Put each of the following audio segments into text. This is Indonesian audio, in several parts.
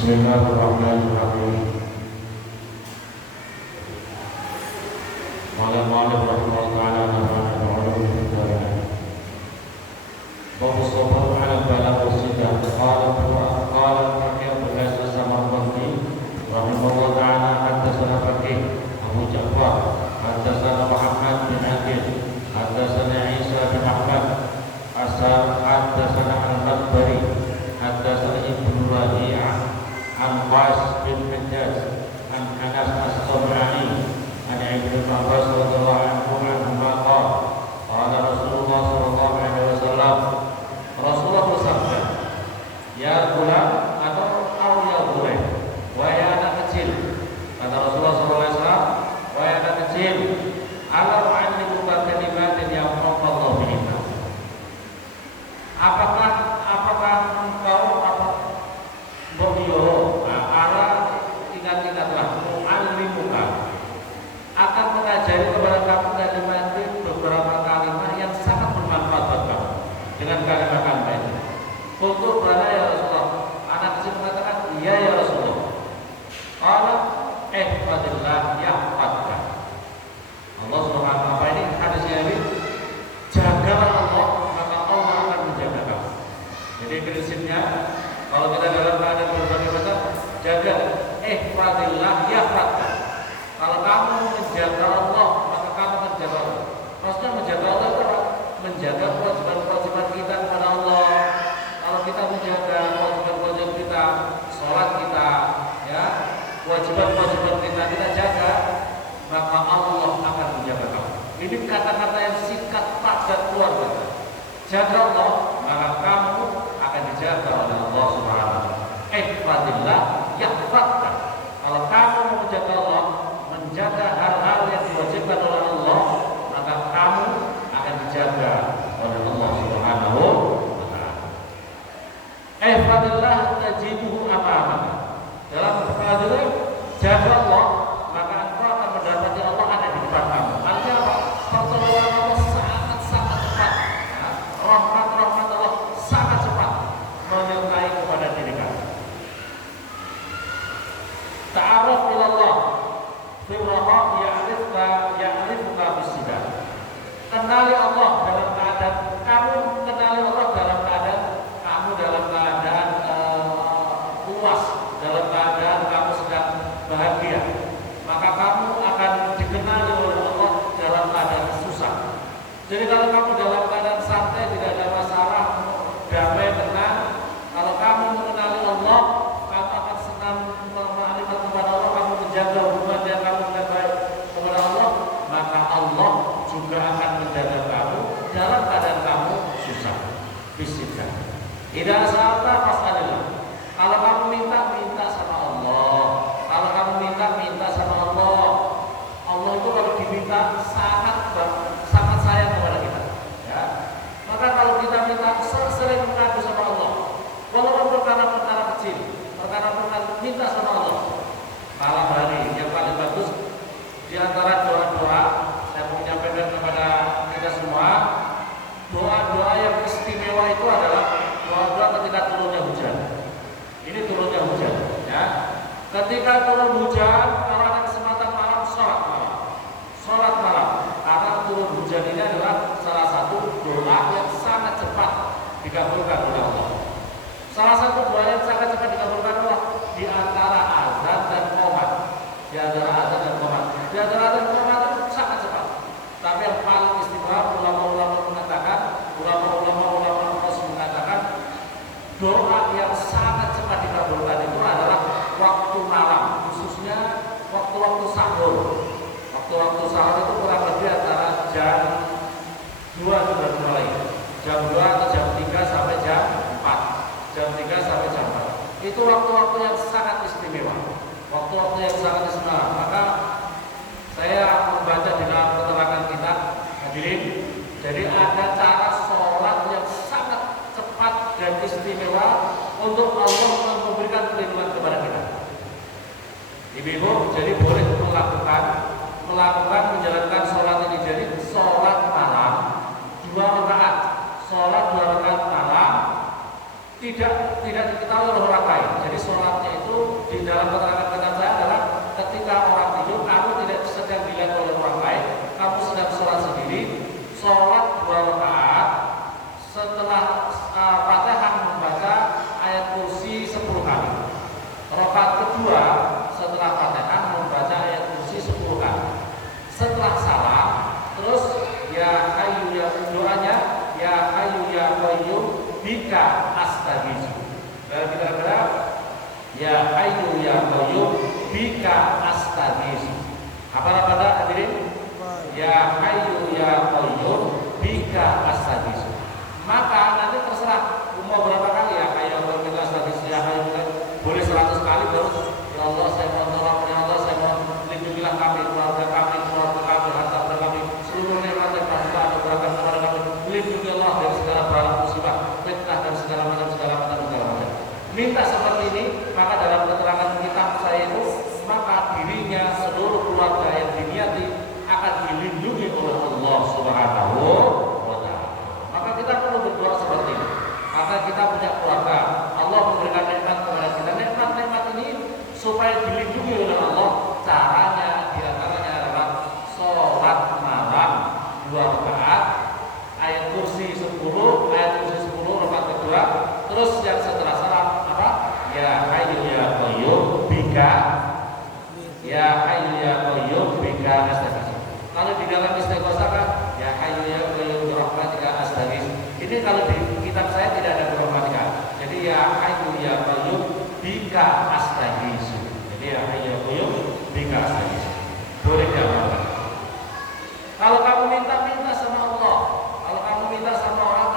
Bismillahirrahmanirrahim. Malam-malam rahmatullahi wabarakatuh. Babu sabar ala bala wasida. Qala fakir berkata sama Rabbi rahimahullah ta'ala haddatsana Fakih Abu Ja'far haddatsana Muhammad bin Aqil haddatsana Isa bin Ahmad haddatsana Al-Makbari haddatsana Ibnu Lahiyah an Qais bin Hajjaj an Anas as-Sam'ani an Ibnu Abbas radhiyallahu anhu qala Rasulullah sallallahu alaihi wasallam Rasulullah bersabda, ya gulam atau ya boleh, wahai anak kecil. Kata Rasulullah SAW, wahai anak kecil, alam anlimuka kalimatin yang Allah bihinna. Apakah engkau ingat-ingatlah mu'allimuka akan mengajari kepada kamu kalimatin beberapa kalimat yang sangat bermanfaat buat kamu. Dengan kalimat-kalimat itu. Untuk berada ya Rasulullah. Anak kecil mengatakan, iya ya Rasulullah. Allah ihfadillah yahfadka. Allah Subhanahu wa ini hadisnya ini, jagalah Allah maka Allah akan menjaga kamu. Jadi prinsipnya kalau kita dalam keadaan berbagai macam, jaga ihfadillah yahfadka. Kalau kamu menjaga Allah maka kamu akan menjaga Allah. Maksudnya menjaga Allah itu menjaga kewajiban-kewajiban kita kepada Allah. Kalau kita menjaga kewajiban-kewajiban kita, sholat kita, ya, kewajiban-kewajiban kita jaga, maka Allah akan menjaga kamu. Ini kata-kata yang singkat, padat, keluar kata. Jaga Allah, maka kamu akan dijaga oleh Allah Subhanahu wa taala. Ihfadillah yahfadka. Kalau kamu menjaga Allah, menjaga hal-hal yang diwajibkan oleh Allah, maka kamu akan dijaga oleh Allah Subhanahu wa taala. Ihfadillah tajiduhu amamaka. Dalam perkara jaga Allah, maka engkau akan mendapati Allah ada di depan kamu. Artinya apa? Pertolongan Allah sangat-sangat cepat. Ya, rahmat Allah sangat cepat menyertai kepada diri kamu. Ta'aruf ila Allah fi raha ya'rifuka bis-sidah. Kenali Allah dalam keadaan kamu puas, dalam keadaan kamu sedang bahagia, maka kamu akan dikenali oleh Allah dalam keadaan susah. Jadi kalau kamu dalam keadaan santai, tidak ada masalah, damai, tenang, kalau kamu mengenali Allah, kamu akan senang ma'rifat kepada Allah, kamu menjaga hubungan yang kamu baik kepada Allah, maka Allah juga akan menjaga kamu dalam keadaan kamu susah. Bismillah. Tidak salah pasal. Kalau kamu minta sama Allah. Kalau kamu minta sama Allah. Allah itu kalau diminta sangat sayang kepada kita. Ya. Maka kalau kita minta sering mengadu sama Allah. Walaupun perkara-perkara kecil, perkara-perkara minta sama Allah. Malam hari yang paling bagus di antara doa-doa saya mau menyampaikan kepada kita semua, doa-doa yang istimewa itu adalah doa-doa ketika turunnya hujan. Ini turunnya hujan, ya. Ketika turun hujan, kalau ada kesempatan malam, sholat malam. Karena turun hujan ini adalah salah satu doa yang sangat cepat dikabulkan oleh Allah. Salah satu doa yang sangat cepat dikabulkan Allah di antara azan dan qomat. Di antara azan dan qomat itu sangat cepat. Tapi yang paling istimewa ulama-ulama mengatakan doa yang sangat cepat dikabulkan itu adalah waktu malam, khususnya waktu-waktu sahur. Waktu-waktu sahur itu kurang lebih antara jam 2 sudah mulai. Jam 2 atau jam 3 sampai jam 4. Jam 3 sampai jam 4. Itu waktu-waktu yang sangat istimewa. Waktu-waktu yang sangat istimewa. Maka saya membaca di dalam keterangan kita, hadirin. Jadi ada cara sholat yang sangat cepat dan istimewa untuk Allah memberikan perlindungan kepada kita. Ibu-ibu jadi boleh melakukan menjalankan sholat ini. Jadi sholat malam 2 rakaat, sholat 2 rakaat malam tidak diketahui oleh orang lain. Jadi sholatnya itu Fatihah membaca ayat kursi 10 kali. Rakaat kedua setelah Fatihah membaca ayat kursi 10 kali. Setelah salam terus ya hayyu ya doanya ya hayyu ya qayyum bika astaghiitsu. Kira-kira ya hayyu ya qayyum bika astaghiitsu. Apa hadirin? Ya hayyu ya qayyum bika astaghiitsu. Maka nanti terserah mau berapa kali ya hayyu ya bika astaghiitsu ya hayyu boleh 100 kali terus ya Allah saya mohon tolong ya Allah saya mohon lindungilah kami keluarga kami harta kami seluruh nikmat yang Tuhan anugerahkan kepada kami lindungi Allah dari segala bala musibah fitnah dan segala macam minta seperti ini. Maka dalam keterangan kitab saya itu maka dirinya seluruh keluarga yang diniati akan dilindungi oleh Allah Subhanahu wa Ta'ala. Maka kita perlu berdoa seperti ini. Maka kita punya keluarga, Allah memberikan nikmat kepada kita. Nikmat-nikmat ini supaya dilindungi oleh Allah. Caranya diantaranya adalah sholat malam 2 rakaat, ayat kursi 10, rakaat kedua. Terus yang setelah salam apa? Ya hayyu ya qayyum bika ya hayyu ya qayyum bika astaghiitsu. Kalau di dalam istighosah kan ya hayyu ya qayyum bi rahmatika astaghiitsu. Ini kalau di kitab saya tidak ada rahmatika. Jadi ya hayyu ya qayyum bika astaghiitsu. Jadi ya hayyu ya qayyum bika astaghiitsu. Boleh diamalkan. Kalau kamu minta sama Allah, kalau kamu minta sama orang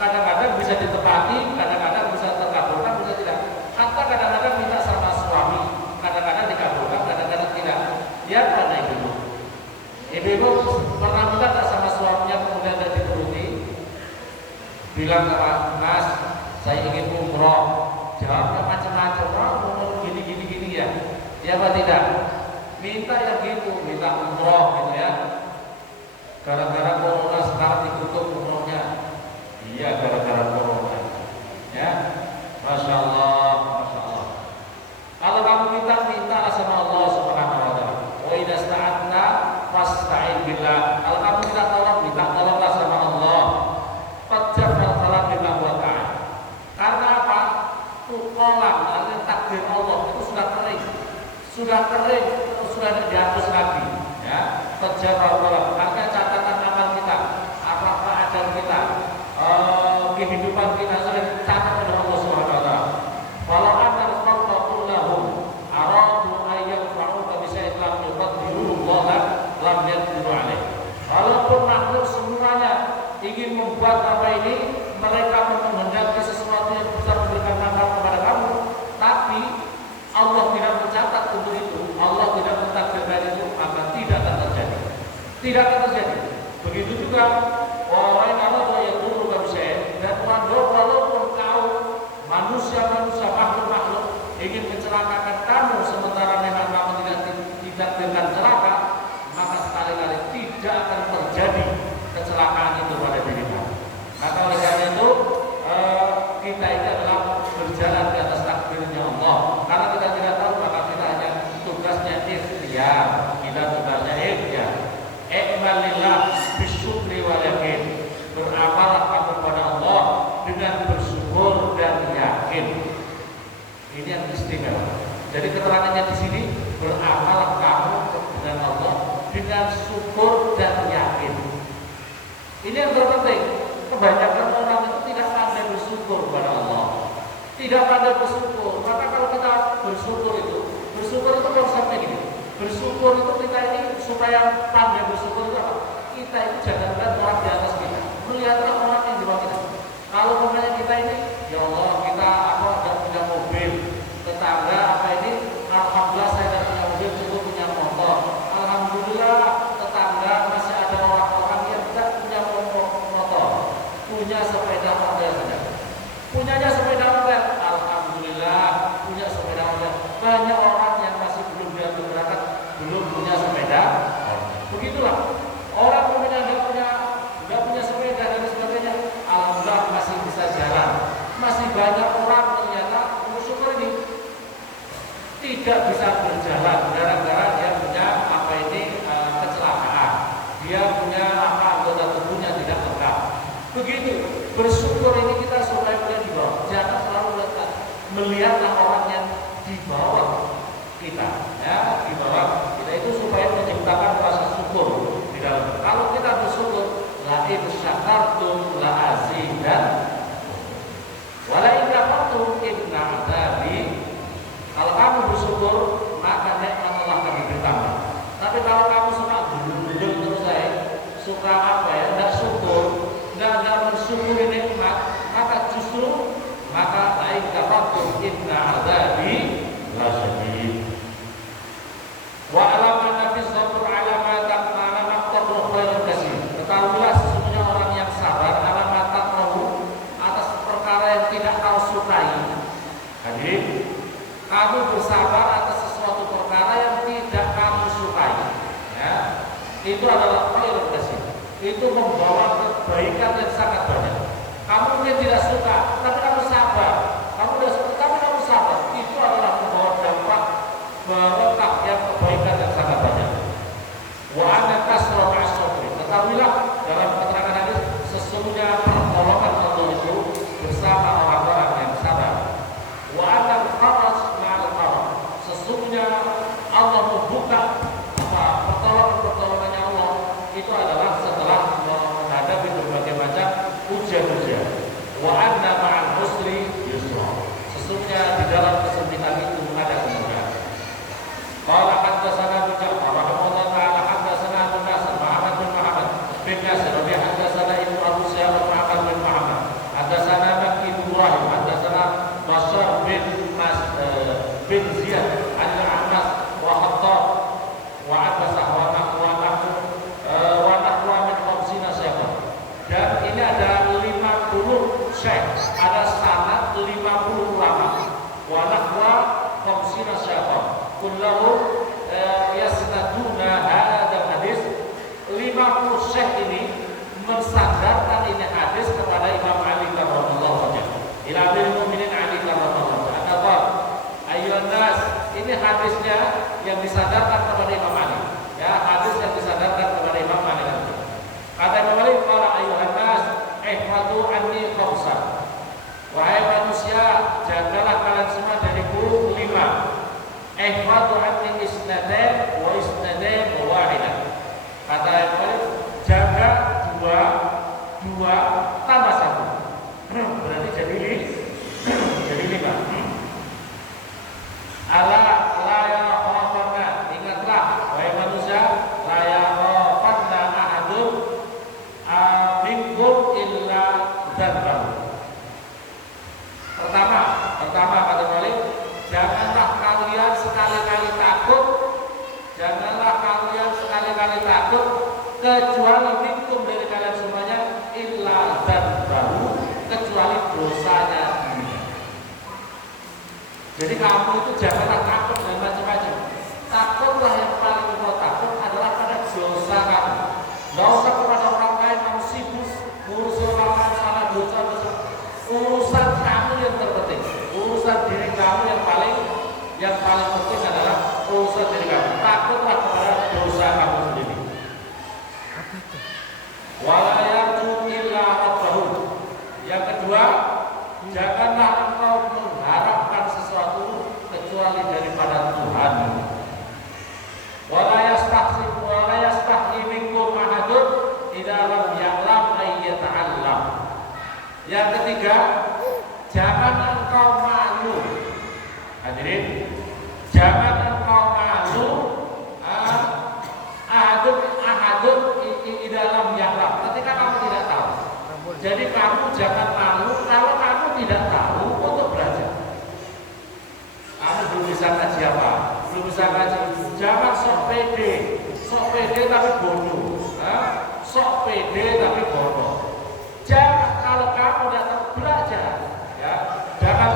kadang-kadang bisa ditepati, kadang-kadang bisa terkabulkan, bisa tidak. Atau kadang-kadang minta sama suami, kadang-kadang dikabulkan, kadang-kadang tidak. Ya karena ibu pernah minta tak sama suaminya kemudian tidak dituruti, bilang ke Mas, saya ingin umroh, jawabnya macam-macam, umroh gini ya. Ya apa tidak? Minta yang gitu, minta umroh gitu ya. Gara-gara corona sekarang ditutup umrohnya. Iya gara-gara corona. Ya, masya Allah, masya Allah. Kalau kamu minta sama Allah Subhanahu wa Ta'ala. Wa idza sta'adna fasta'in billah. Kalau kamu minta tolonglah sama Allah. Fajjal salam billah wa ta'ala. Karena apa? Kolam, artinya takdir Allah itu sudah kering, sudah dihapus lagi. Ya, fajjal salam. Artinya catatan amal kita, apa ajar kita. Kehidupan kita sudah dicatat oleh Allah Subhanahu wa Ta'ala. Walau anta rasulullah lahum aradu ayyam fa'uka bisa Islam yuqaddiru Allah lam yaqdiru alaih. Walaupun makhluk semuanya ingin membuat apa ini, mereka menghendaki sesuatu yang bisa memberikan manfaat kepada kamu, tapi Allah tidak mencatat untuk itu. Allah tidak mentakdirkan itu, maka tidak akan terjadi. Tidak akan terjadi. Begitu juga orang Allah yang dulu dan walaupun kau manusia makhluk ingin mencelakakan kamu sementara memang kamu tidak dengan celaka, maka sekali-kali tidak akan terjadi kecelakaan itu pada diri kamu. Maka oleh karena itu kita ini adalah berjalan di atas takdirnya Allah. Karena kita tidak tahu maka kita hanya tugasnya ikhtiar. Kita tugasnya ikhtiar. Ikmalillah bisyukri wal yakin. Beramallah kamu kepada Allah dengan bersyukur dan yakin. Ini yang istimewa. Jadi keterangannya di sini beramallah kamu dengan Allah dengan syukur dan yakin. Ini yang terpenting. Kebanyakan orang itu tidak pandai bersyukur kepada Allah. Tidak pandai bersyukur. Maka kalau kita bersyukur itu konsepnya gini. Bersyukur itu kita ini supaya pandai bersyukur itu apa? Kita itu jangan lihat orang di atas kita. Melihatlah orang yang di bawah kita. Kalau namanya kita ini, ya Allah kita tidak punya mobil, tetangga apa ini, alhamdulillah saya tidak punya mobil, cukup punya motor. Alhamdulillah tetangga masih ada orang-orang yang tidak punya motor, punya sepeda model saja. Punyanya sepeda model, alhamdulillah punya sepeda model. Banyak orang yang masih belum diambil berangkat, belum punya sepeda. Begitulah orang nggak punya sepeda dan sebagainya, alhamdulillah masih bisa jalan. Masih banyak orang ternyata bersyukur ini tidak bisa berjalan gara-gara dia punya kecelakaan, dia punya anggota tubuhnya tidak lengkap. Begitu bersyukur melihatlah orang yang di bawah kita, ya, di bawah kita itu supaya menciptakan rasa syukur di dalam. Kalau kita bersyukur, la in syakartum la azidan, wala in kafartum inna adzabi. Kalau kamu bersyukur, maka nikmat Allah akan ditambah. Tapi kalau kamu suka dulu terus saya suka apa ya, tidak syukur, tidak mensyukuri nikmat, maka justru maka la in kafartum inna adzabi la syadid. Wa alamana fi sabr alamat taqrahu khairan katsir. Ketahuilah sesungguhnya orang yang sabar alamat taqrahu atas perkara yang tidak kau sukai. Hadirin, kamu bersabar atas sesuatu perkara yang tidak kamu sukai, ya. Itu adalah khairan katsir. Itu membawa kebaikan yang sangat banyak. Kamu mungkin tidak suka, tapi kamu sabar. Kamu tidak suka, tapi kamu sabar. Itu adalah membawa dampak berkah yang kebaikan yang sangat banyak. Wa anna kasra ma'as-sabri. Ketahuilah dalam keterangan hadis sesungguhnya pertolongan Allah itu bersama orang-orang yang sabar. Wa anna al-faraj ma'al-faraj. Sesungguhnya Allah membuka pertolongan-pertolongannya Allah itu adalah setelah menghadapi berbagai macam ujian-ujian. Wa anna ma'al usri yusra. Sesungguhnya di dalam kesempitan itu ada kemudahan. Qala haddatsana Abu Ja'far rahimahullah ta'ala haddatsana Abu Nasr Muhammad bin Muhammad bin Nasr wa haddatsana Ibnu Abu Sa'id Muhammad bin Muhammad haddatsana Makki bin Ibrahim haddatsana Bashar bin Ziyad al-Ahmas wa Khattab wa Abbasah wa nahwa min khamsina syekh. Dan ini ada 50 syekh, ada sanad 50 ulama. Wa nahwa khamsina syekh. Kullahu yasnaduna hadal hadis. 50 syekh ini mensandarkan ini hadis kepada Imam Ali radhiyallahu anhu. Ila Amirul Mukminin Ali radhiyallahu anhu. Kata ayyuhan nas, ini hadisnya yang disandarkan kepada Imam Ali. Ya, hadis yang disandarkan kepada Imam Ali. Kata Imam Ali, qala ayyuhan nas, ihfadu anni khamsa. Wahai manusia, jagalah kalian semua dariku 5. Ihfadu anni isnadain wa isnadain wahidah. Kata Imam Ali, jaga dua tambah 1. Berarti jadi 5. Ala la yakhafanna, ingatlah wahai manusia, la yakhafanna ahadun minkum illa dzanbahu. Pertama kata Malik, janganlah kalian sekali-kali takut kecuali minkum dari kalian semuanya illa dzanbahu, kecuali dosanya. Jadi kamu itu janganlah takut dengan macam-macam. Takutlah yang paling kau takut adalah pada dosa kamu. Tidak usah kepada orang lain, kamu sibuk ngurusi orang lain salah dosa. Urusan kamu yang terpenting, urusan diri kamu yang paling penting adalah urusan diri kamu. Takutlah kepada dosa kamu sendiri. Wala yarju illa rabbahu. Yang kedua, janganlah engkau mengharapkan sesuatu kecuali daripada Tuhan. Wala yastahyi minkum ahadun idza lam ya'lam ay yata'allam. Yang ketiga, jangan engkau malu. Hadirin, jangan engkau malu ahadun idza lam ya'lam. Ketika kamu tidak tahu. Jadi kamu jangan malu kalau kamu tidak tahu untuk belajar. Kamu belum bisa ngaji apa? Belum bisa ngaji. Jangan sok pede tapi bodoh. Sok pede tapi bodoh. Jangan, kalau kamu datang belajar, ya jangan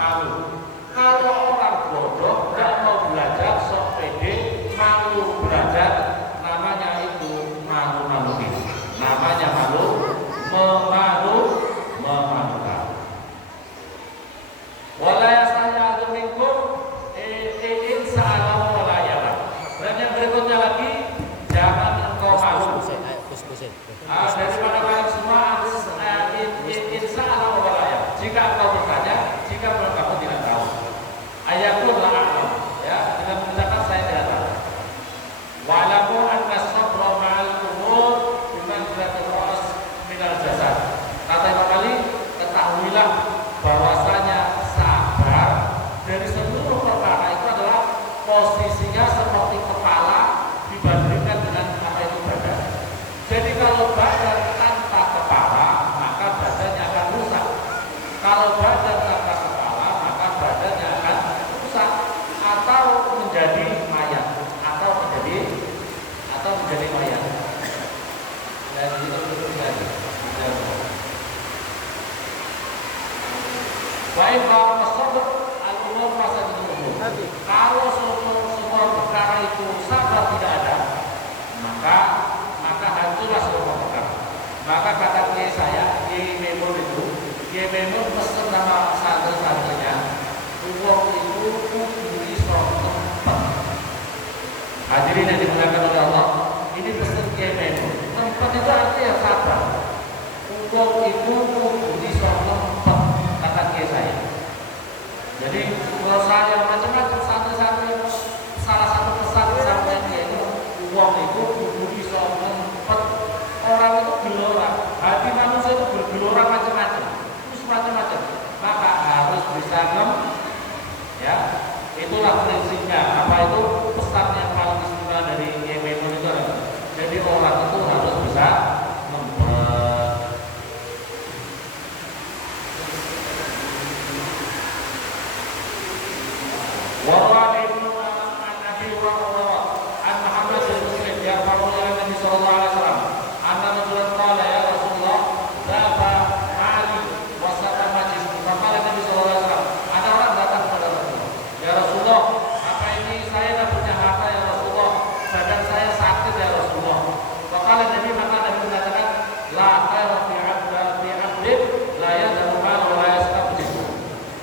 malu. Kalau orang bodoh tidak mau belajar, sok pede, malu belajar, namanya itu malu-maluin. Namanya memalukan. Wala yastahyi minkum in sa'alahu wala ya'lam. Dan yang berikutnya lagi, jangan engkau malu. Daripada kalian semua in sa'alahu wala ya'lam. Jika engkau bertanya, jika kamu tidak tahu. ketahuilah bahwasanya sabar dari seluruh perkara itu adalah posisinya seperti kepala dibandingkan dengan apa itu badan. Jadi kalau badan tanpa kepala, maka badannya akan rusak. Kalau badan tanpa kepala, maka badannya akan rusak atau menjadi mayat, atau menjadi mayat. Dan itu terjadi. Baik, kalau sabr al-umur masa itu. Kalau semua perkara itu sabar tidak ada, maka hancurlah semua perkara. Maka kata kiai saya, Kiai Memon pesen nama santri-santrinya, uang itu kuburi suatu tempat. Hadirin yang dimuliakan oleh Allah, ini pesan Kiai Memon. Tempat itu artinya sabar. Uang itu kuburi suatu tempat, kata kiai saya. Jadi kalau saya macam-macam santri-santri, salah satu pesan sampai yaitu uang itu kuburi suatu tempat. Orang itu gelora, hati manusia itu bergelora macam-macam, terus macam-macam. Maka harus bisa ya. Itulah prinsipnya. Apa itu pesan yang paling istimewa dari Kiai Memon itu adalah, jadi orang itu harus bisa Warwa ibnu Nabi Muhammad an Muhammad bin Muslim yang berkata Nabi sallallahu alaihi wasallam, "Anna rajulan qala ya Rasulullah, dzaba ali wa sata majlis." Maka Nabi sallallahu alaihi wasallam, ada orang datang kepada Rasulullah, "Ya Rasulullah, apa ini saya tidak punya harta ya Rasulullah, badan saya sakit ya Rasulullah." Maka Nabi mengatakan, "La khaira fi 'abdin la yadharu mal wa la yastabdil."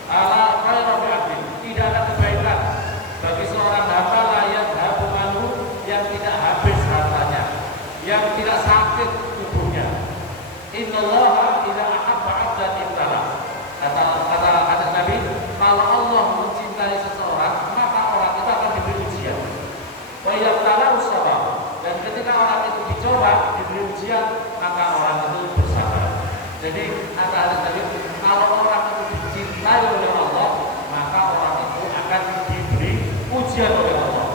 Ala khaira fi 'abdin, tidak ada kebaikan bagi seorang hamba layak habu malu yang tidak habis hartanya, yang tidak sakit tubuhnya. Innallaha idza ahabba 'abdan ibtala. Kata Nabi, kalau Allah mencintai seseorang, maka orang itu akan diberi ujian. Wa yabtala sabar. Dan ketika orang itu dicoba, diberi ujian, maka orang itu bersabar. Jadi kata Nabi, kalau orang itu dicintai oleh Allah, maka orang itu akan diberi ujian oleh Allah.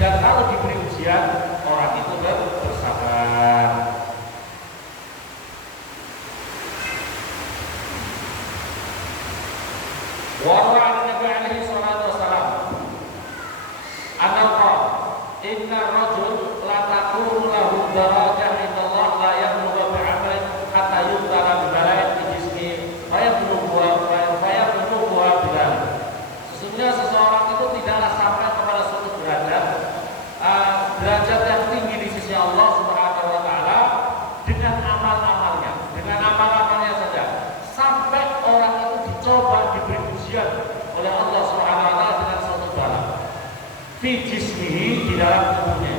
Dan kalau diberi ujian, orang itu bersabar. Warwa Nabi alaihi salatu wassalam, anna inna rajul la takunu lahu darajah indallah la yablughu bi'amalin hatta yuqtala bi bala'in fi jismi fa yablughu bidzalik. Sesungguhnya seseorang itu tidaklah sampai kepada suatu derajat yang tinggi di sisi Allah Subhanahu wa taala dengan amal-amalnya saja, sampai orang itu dicoba, diberi ujian oleh Allah Subhanahu wa taala dengan suatu bala fi jismihi, di dalam tubuhnya.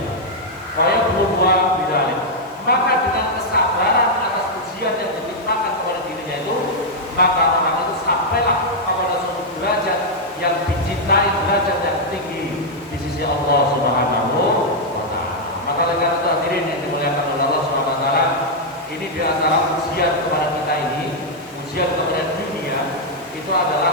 Saya belum bidzalik. Maka dengan kesabaran atas ujian yang ditimpakan kepada dirinya itu, maka orang itu sampailah kepada suatu derajat yang dicintai, derajat yang tinggi di sisi Allah Subhanahu wa taala. Maka dengan itu hadirin yang dimuliakan oleh Allah Subhanahu wa taala, ini di antara ujian kepada kita ini, ujian kepada dunia itu adalah